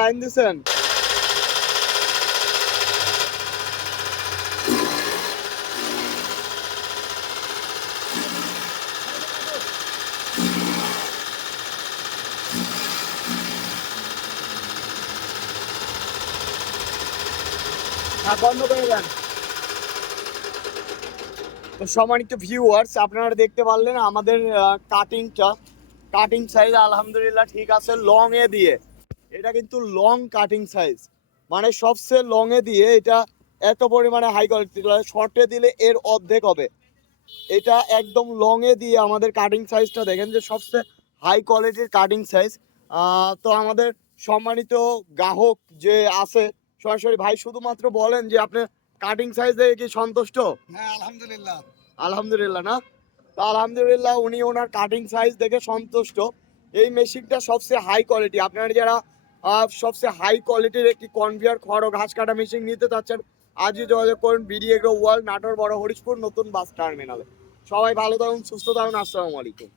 Line দিছেন? হ্যাঁ, বন্ধ করে দেন। তো সম্মানিত ভিউয়ার্স, আপনারা দেখতে পারলেন আমাদের কাটিং সাইজ আলহামদুলিল্লাহ ঠিক আছে লং এ দিয়ে। এটা কিন্তু লং কাটিং সাইজ, মানে সবচেয়ে লং এ দিয়ে এটা এত পরিমাণে হাই কোয়ালিটি। শর্টে দিলে এর অর্ধেক হবে। এটা একদম লং এ দিয়ে আমাদের কাটিং সাইজটা দেখেন যে সবচেয়ে হাই কোয়ালিটির কাটিং সাইজ। তো আমাদের সম্মানিত গ্রাহক যে আছে সরাসরি ভাই শুধুমাত্র বলেন যে আপনি কাটিং সাইজ দেখে কি সন্তুষ্ট? হ্যাঁ, আলহামদুলিল্লাহ। আলহামদুলিল্লাহ না? তো আলহামদুলিল্লাহ উনি ওনার কাটিং সাইজ দেখে সন্তুষ্ট। এই মেশিনটা সবচেয়ে হাই কোয়ালিটি। আপনারা যারা সবচেয়ে হাই কোয়ালিটির একটি কনভেয়ার খড় ও ঘাস কাটা মেশিন নিতে চাচ্ছেন আজই যোগাযোগ করুন বিডি এগ্রো ওয়ার্ল্ড, নাটোর বড় হরিশপুর নতুন বাস টার্মিনালে। সবাই ভালো থাকুন, সুস্থ থাকুন। আসসালামু আলাইকুম।